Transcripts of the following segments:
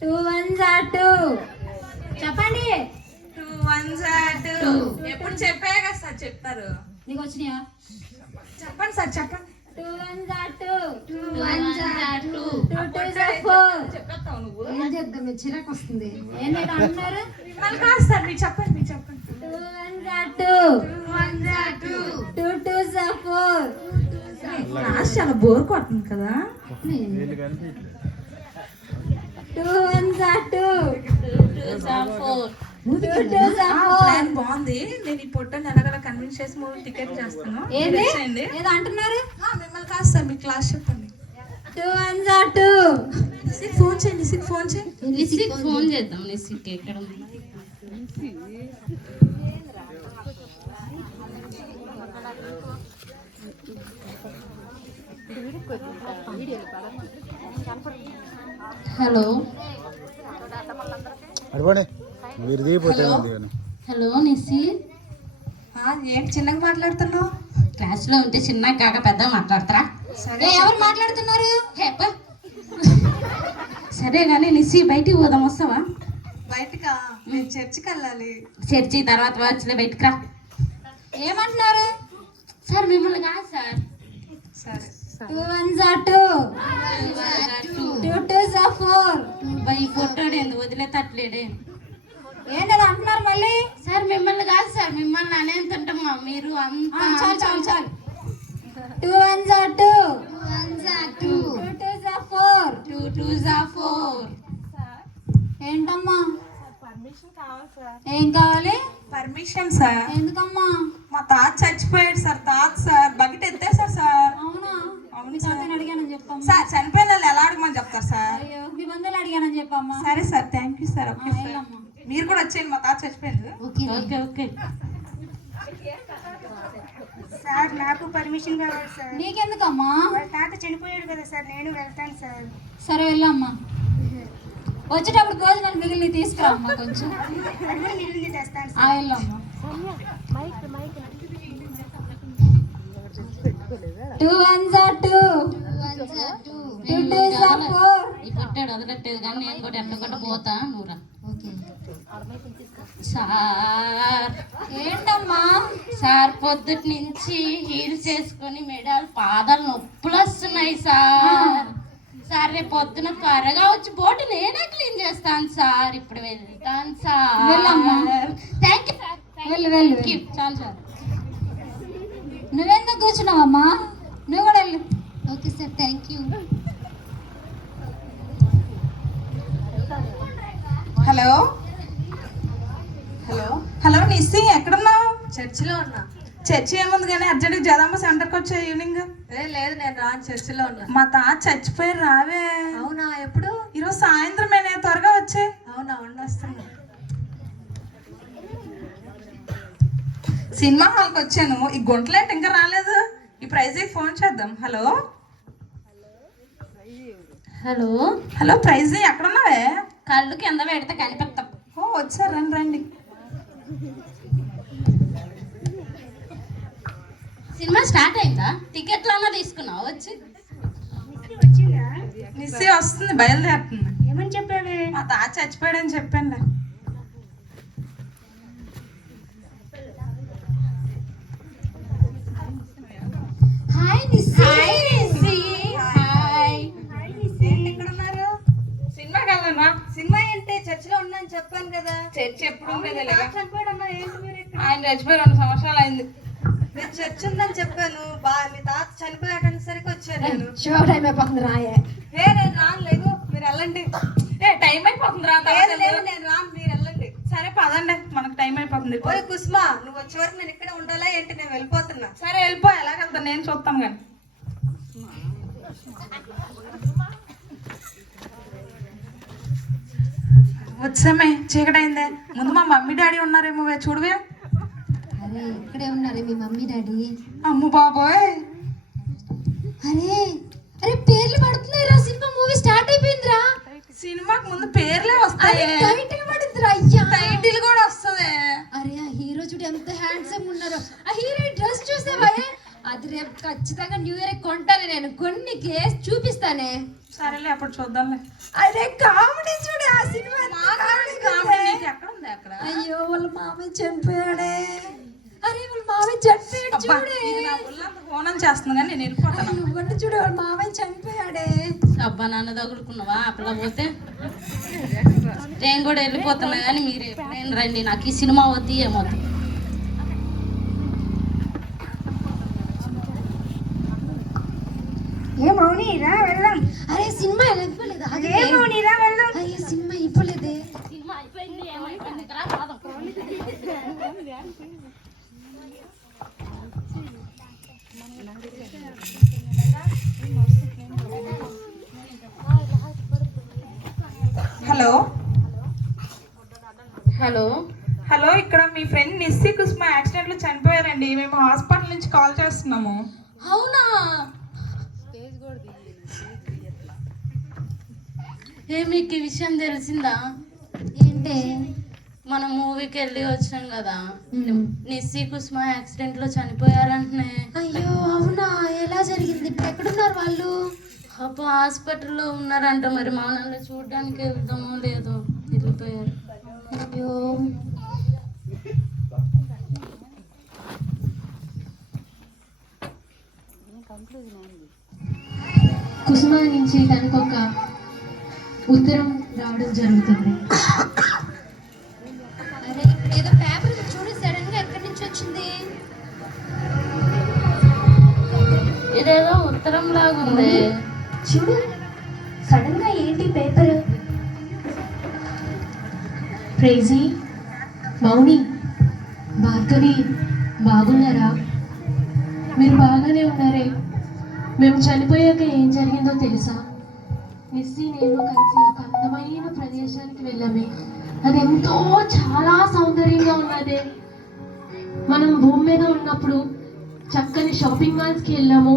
2 1s are 2. చెప్పండి. 2 1s are 2. ఎప్పుడు చెప్పారు కదా సార్ చెప్తారు. నీకు వచ్చినాయా? చెప్పండి సార్ చెప్పండి. 2 1s are 2. 2 1s are 2. 2 2s are 4. చెప్పేస్తావు నువ్వు. ఏం చేద్దాం చిరాకు వస్తుంది. ఏంటి అంటున్నారు? మిమ్మల్ని కాదు సార్ మీరు చెప్పండి మీరు చెప్పండి. 2 1s are 2. 2 1s are 2. 2 2s are 4. Class చాలా బోర్ కొడుతుంది కదా. 2 1s are 2. 2 2s are 4. 2 2s are 4. Plan బాగుంది. నేను ఈ పొట్టని ఎలాగలా కన్విన్స్ చేసి మూవీ టికెట్ చేస్తాను. ఏంటి? చేయండి. ఏదో అంటున్నారు? మిమ్మల్ని కాదు సార్ మీ క్లాస్ చెప్పండి. 2 1s are 2. నిసిక్ ఫోన్ చేయండి. నిసిక్ ఫోన్ చేయండి. నిసిక్ ఫోన్ చేద్దాం. నిసిక్ ఎక్కడ ఉంది? హలో అడపండి మీరు దిగిపోతే హలో నిసి, ఏంటి చిన్నగా మాట్లాడుతున్నావు? క్లాస్ లో ఉంటే చిన్న కాక పెద్ద మాట్లాడతారా? ఏ, ఎవరు మాట్లాడుతున్నారు? సరే కానీ నిసి బయటికి పోదాం, వస్తావా? బయటకా? నేను చర్చికి వెళ్ళాలి. చర్చి తర్వాత వచ్చలే బయటకు రా. ఏమంటున్నారు? సార్ మిమ్మల్ని కాదు సార్. సరే 2 1s are 2. 2 2s are 4. ఈ ఫోటోడు ఎందుకు వదిలేతట్లేడే? ఏంటి అది అంటున్నారు మళ్ళీ? సార్ మిమ్మల్ని కాదు సార్, మిమ్మల్ని అనేంతుంటామా మీరు అంతా. చాలు చాలు చాలు. 2 1s are 2. 2 1s are 2. 2 2s are 4. 2 2s are 4. ఏంటమ్మా? పర్మిషన్ కావాలి సార్. ఏం కావాలి? Permission sir. ఎందుకమ్మా? మా తాత చచ్చిపోయాడు సార్. తాత సార్ బకెట్ ఎత్తేసారు సార్. అవునా? అవును మీ సార్. తాతని అడిగానని చెప్పమ్మా. సార్ చనిపోయిన వాళ్ళు ఎలా అడగమని చెప్తారు సార్. అయ్యో, మీ బంధువులు అడిగానని చెప్పమ్మా. సరే sir thank you sir. Okay sir వెళ్ళమ్మా. మీరు కూడా వచ్చేయండి. మా తాత చచ్చిపోయింది. Okay okay. సార్ నాకు పర్మిషన్ కావాలి సార్. నీకెందుకమ్మా? వాళ్ళ తాత చనిపోయాడు కదా సార్, నేను వెళ్తాను సార్. సరే వెళ్ళమ్మా. వచ్చేటప్పుడు భోజనాలు మిగిలిన తీసుకురామ్మా కొంచెం. అడుగులు మిగిలింది తెస్తాను ఆ సార్. వెళ్ళమ్మా. 2 1s are 2. 2 2s are 4. ఈ పొట్టాడు వదలట్లేదు కానీ నేను కూడా ఎట్టకుండా పోతా, నువ్వురా. సార్ ఏంటమ్మా? సార్ పొద్దుటి నుంచి హీల్స్ వేసుకొని మెడాలు పాదాలు నొప్పులు వస్తున్నాయి సార్. సార్ రేపు పొద్దున త్వరగా వచ్చి బోటు నేనే క్లీన్ చేస్తాను సార్. ఇప్పుడు వెళ్తాను వెళ్ళమ్మా. సార్. Thank you sir. వెళ్ళు వెళ్ళు. Thank you. చాలు సార్. నువ్వెందుకు కూర్చున్నావమ్మా? నువ్వు కూడా వెళ్ళు. Okay sir thank you. Hello hello hello Nissi ఎక్కడున్నావు? చర్చిలో ఉన్నా. చర్చి ఏముంది కానీ అర్జెంట్గా జదాంబ సెంటర్కి వచ్చా ఈవినింగ్. లేదు నేను రాను, చర్చిలో ఉన్నా. మా తాత చచ్చిపోయి రావే. అవునా? ఎప్పుడు? ఈరోజు సాయంత్రమేనే, త్వరగా వచ్చే. అవునా, వస్తున్నా. సినిమా హాల్కి వచ్చాను. ఈ గుంటలేంటి ఇంకా రాలేదు. ఈ ప్రైజ్కి ఫోన్ చేద్దాం. హలో హలో హలో ప్రైజ్ ఎక్కడున్నావే? కళ్ళు కింద పెడితే కనిపెడతాం. ఓ వచ్చారు, రండి రండి. సినిమా స్టార్ట్ అయిందా? టికెట్లు అన్నా తీసుకున్నావు వచ్చి? వచ్చిందా? నిస్సి వస్తుంది, బయలుదేరుతుంది. ఏమని చెప్పావే? మా తాత చచ్చిపోయాడని చెప్పానులే. హాయ్ నిస్సి. హాయ్. ఎక్కడున్నారు? సినిమాకి వెళ్ళానా? సినిమా ఏంటి? చర్చిలో ఉన్నాను చెప్పాను కదా. చర్చి ఎప్పుడు ఉండేది లేదా? చనిపోయాడమ్మా, ఏంటి మీరు ఇక్కడ? ఆయన చచ్చిపోయి 2 సంవత్సరాలు అయింది. నేను చర్చ్ ఉందని చెప్పాను. మీ తాత చనిపోయాడని సరికి వచ్చాను నేను. షో టైం అయిపోతుంది రాయే. నేను రాను, లేదు మీరు వెళ్ళండి. టైం అయిపోతుంది రా. లేదు లేదు నేను రాను, మీరు వెళ్ళండి. సరే పదండి, మనకు టైం అయిపోతుంది. ఓయ్ కుసుమా, నువ్వు వచ్చే వరకు నేను ఇక్కడే ఉండాలా ఏంటి? నేను వెళ్ళిపోతున్నా. సరే వెళ్ళిపో, ఎలాగెళ్తా నేను చూస్తాం కానీ. వచ్చామే, చీకటైందే. ముందు మా మమ్మీ డాడీ ఉన్నారేమో చూడవే. అరే ఇక్కడే ఉన్నారే మీ మమ్మీ డాడీ. అమ్ము బాబోయ్. అరే అరే పేర్లు పడుతున్నాయిరా. సినిమా మూవీ స్టార్ట్ అయిపోయిందిరా. సినిమాకి ముందు పేర్లే వస్తాయి. టైటిల్ పడుతుందిరా. అయ్యా టైటిల్ కూడా వస్తుంది. అరే ఆ హీరో చూడు ఎంత హ్యాండ్సమ్ ఉన్నారో. ఆ హీరోయిన్ డ్రెస్ చూసావా? అది రేపు ఖచ్చితంగా న్యూ ఇయర్ కొంటాను నేను. కొన్ని కేసు చూపిస్తానే. సరేలే అప్పుడు చూద్దాంలే. అరే కామెడీ చూడు ఆ సినిమా నీకు ఎక్కడ ఉంది అక్కడ? అయ్యో వాళ్ళ మామయ్య చనిపోయాడే. అరే వాళ్ళ మామయ్య చనిపోయాడు అబ్బా, చూడే. ఇది నా ఒళ్ళంతా హోనం చేస్తుంది కానీ నేను వెళ్ళిపోతాను. నువ్వంటే చూడు వాళ్ళ మామయ్య చనిపోయాడే. అబ్బా నాన్న తగులుకున్నావా అట్లా పోతే? నేను కూడా వెళ్ళిపోతున్నా కానీ మీరు ఎప్పుడైనా రండి, నాకు ఈ సినిమా వద్దు ఏమొద్దు. ఏ మౌని రా వెళ్దాం. అరే సినిమా అయిపోలేదు. ఏ మౌని రా వెళ్దాం. అయ్యే సినిమా అయిపోలేదే. సినిమా అయిపోయింది, ఏమైపోయింది రా పోదాం. హలో హలో హలో, ఇక్కడ మీ ఫ్రెండ్ నిస్సి కుస్మా యాక్సిడెంట్ లో చనిపోయారండి. మేము హాస్పిటల్ నుంచి కాల్ చేస్తున్నాము. అవునా? మీకు ఈ విషయం తెలిసిందా? ఏంటే? మనం మూవీకి వెళ్ళి వచ్చాం కదా, నిస్సి కుస్మా యాక్సిడెంట్ లో చనిపోయారంటనే. అయ్యో అవునా? ఎలా జరిగింది? ఇప్పుడు ఎక్కడున్నారు వాళ్ళు? అబ్బా హాస్పిటల్లో ఉన్నారంట. మరి మనల్ని చూడడానికి వెళ్తామో లేదో వెళ్ళిపోయారు. అయ్యో కుసుమ నుంచి తనకు ఒక ఉత్తరం రావడం జరుగుతుంది. అరే ఇప్పుడు ఏదో పేపర్ చూడు, సడన్ గా ఎక్కడి నుంచి వచ్చింది? ఇదేదో ఉత్తరం లాగుంది. చూడు సడన్ గా ఏంటి పేపర్? ప్రైజీ, మౌని, భార్గవి బాగున్నారా? మీరు బాగానే ఉన్నారే? మేము చనిపోయాక ఏం జరిగిందో తెలుసా? నిస్సి నేను కలిసి ఒక అందమైన ప్రదేశానికి వెళ్ళామే. అది ఎంతో చాలా సౌందర్యంగా ఉన్నదే. మనం భూమి మీద ఉన్నప్పుడు చక్కని షాపింగ్ మాల్స్కి వెళ్ళాము,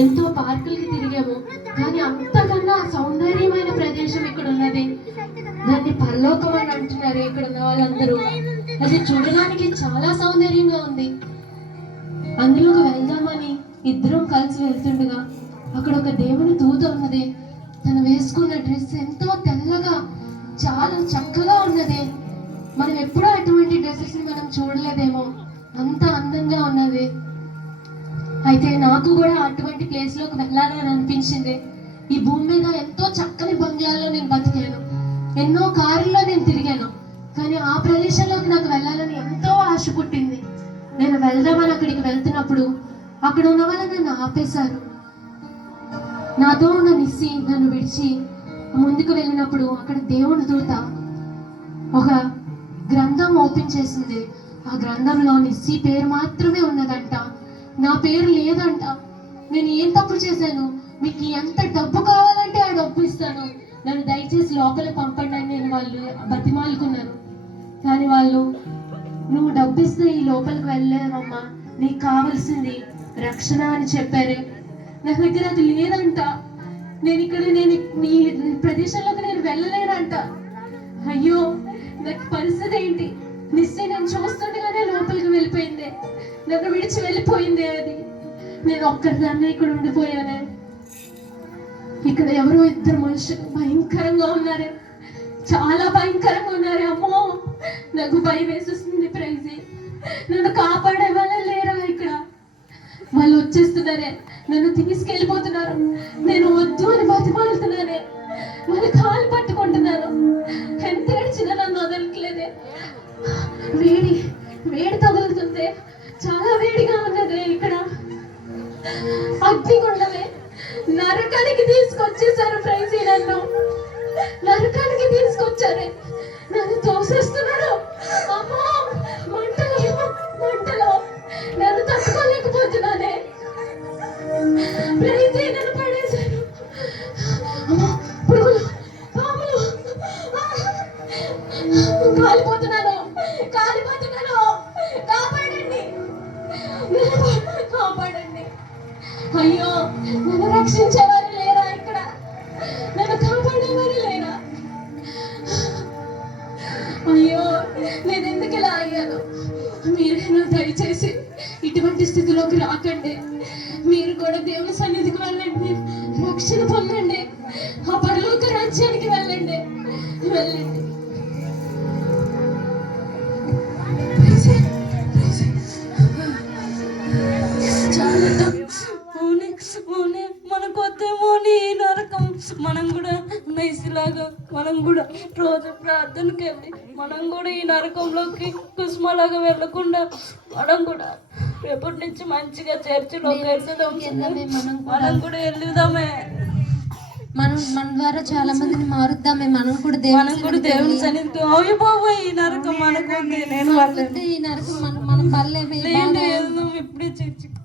ఎంతో పార్కులకి తిరిగాము. కానీ అంతకన్నా సౌందర్యమైన ప్రదేశం ఇక్కడ ఉన్నది. దాన్ని పరలోకం అని అంటున్నారు ఇక్కడ ఉన్న వాళ్ళందరూ. అది చూడడానికి చాలా సౌందర్యంగా ఉంది. అందులోకి వెళ్దామని ఇద్దరం కలిసి వెళ్తుండగా అక్కడ ఒక దేవుని దూత ఉన్నది. తను వేసుకున్న డ్రెస్ ఎంతో తెల్లగా చాలా చక్కగా ఉన్నది. మనం ఎప్పుడూ అటువంటి డ్రెస్సెస్ ని మనం చూడలేదేమో, అంత అందంగా ఉన్నది. అయితే నాకు కూడా అటువంటి ప్లేస్ లోకి వెళ్ళాలని అనిపించింది. ఈ భూమి మీద ఎంతో చక్కని బంగ్లాల్లో నేను బతికాను, ఎన్నో కార్లలో నేను తిరిగాను. కానీ ఆ ప్రదేశంలోకి నాకు వెళ్ళాలని ఎంతో ఆశ పుట్టింది. నేను వెళ్దామని అక్కడికి వెళ్తున్నప్పుడు అక్కడ ఉన్న వాళ్ళు నన్ను ఆపేశారు. నాతో ఉన్న నిస్సి నన్ను విడిచి ముందుకు వెళ్ళినప్పుడు అక్కడ దేవుని దూత ఒక గ్రంథం ఓపెన్ చేసింది. ఆ గ్రంథంలో నిస్సి పేరు మాత్రమే ఉన్నదంట, నా పేరు లేదంట. నేను ఏం తప్పు చేశాను? మీకు ఎంత డబ్బు కావాలంటే ఆ డబ్బు ఇస్తాను, నన్ను దయచేసి లోపల పంపండి అని నేను వాళ్ళు బతిమాలుకున్నాను. కానీ వాళ్ళు, నువ్వు డబ్బు ఇస్తే ఈ లోపలికి వెళ్ళలేవమ్మా, నీకు కావాల్సింది రక్షణ అని చెప్పారే. నా దగ్గర అది లేదంట. నేను ఈ ప్రదేశంలోకి నేను వెళ్ళలేనంట. అయ్యో నాకు పరిస్థితి ఏంటి? నిస్సి నేను చూస్తుండగానే లోపలికి వెళ్ళిపోయింది, నన్ను విడిచి వెళ్ళిపోయింది. అది నేను ఒక్కరిదాన్నే ఇక్కడ ఉండిపోయానే. ఇక్కడ ఎవరో ఇద్దరు మనుషులు భయంకరంగా ఉన్నారే, చాలా భయంకరంగా ఉన్నారే. అమ్మో నాకు భయం వేసేస్తుంది. ప్రైజీ, నన్ను కాపాడే వాళ్ళే లేరా ఇక్కడ? వాళ్ళు వచ్చేస్తున్నారే, నన్ను తీసుకెళ్ళిపోతున్నారు. నేను వద్దు అని బతిమాలుతున్నానే, వాళ్ళు కాలు పట్టుకుంటున్నారు. ఎంత ఏడ్చినా నన్ను వదలట్లేదే. వేడి వేడి తగులుతుంది, చాలా వేడిగా ఉన్నదే ఇక్కడ. అగ్నిగుండమే, నరకానికి తీసుకొచ్చేసారు ప్రైజీ. నన్ను నరకానికి తీసుకొచ్చారే, నన్ను తోసేస్తున్నారు. అమ్మో మంటలో మంటలో నన్ను తట్టుకోలేకపోతున్నానే. ప్రైజీ నన్ను పడేశారు. అమ్మో పురుగులు, పాములు, కాలిపోతున్నాను కాలిపోతున్నాను. కాపాడండి, కాపాడండి. అయ్యో నన్ను రక్షించేవారు లేరా ఇక్కడ? నన్ను కాపాడేవారు లేరా? అయ్యో నేను ఎందుకు ఇలా అయ్యాను? మీరేనా దయచేసి ఇటువంటి పరిస్థితిలోకి రాకండి. మీరు కూడా దేవుని సన్నిధికి వెళ్ళండి, రక్షణ పొందండి, ఆ పరలోక రాజ్యానికి వెళ్ళండి. వెళ్ళండి. మనకు వద్దేమో ఈ నరకం. మనం కూడా నైసిలాగా మనం కూడా రోజు ప్రార్థనకి వెళ్ళి మనం కూడా ఈ నరకంలోకి కుసుమలాగా వెళ్ళకుండా మనం కూడా రేపటి నుంచి మంచిగా చర్చిలోకి వెళ్దాం. మనం కూడా వెళ్దామే. మన ద్వారా చాలా మందిని మారుద్దామే. మనం కూడా దేవుని సన్నిధికి ఓయ్ బాబోయ్ ఈ నరకం మనకు ఉంది. నేను ఈ నరకం మనం పల్లె వెళ్దాం ఇప్పుడే చర్చికి.